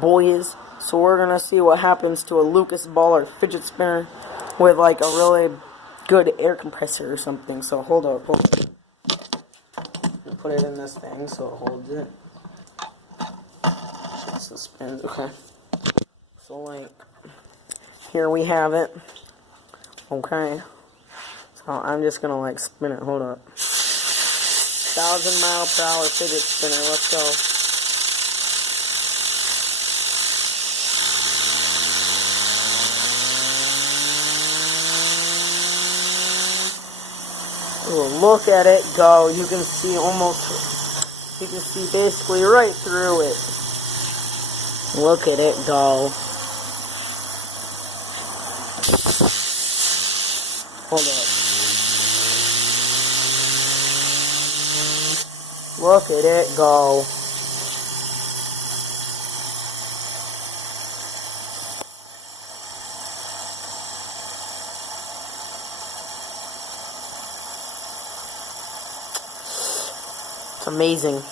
boys. So we're gonna see what happens to a Lucas ball or fidget spinner with like a really good air compressor or something. So hold up. Put it in this thing so it holds it. So it spins. Okay. So like, here we have it. Okay. So I'm just gonna like spin it. Hold up. 1,000-mile-per-hour fidget spinner. Let's go. Ooh, look at it go. You can see basically right through it. Look at it go. Hold up. Look at it go. It's amazing.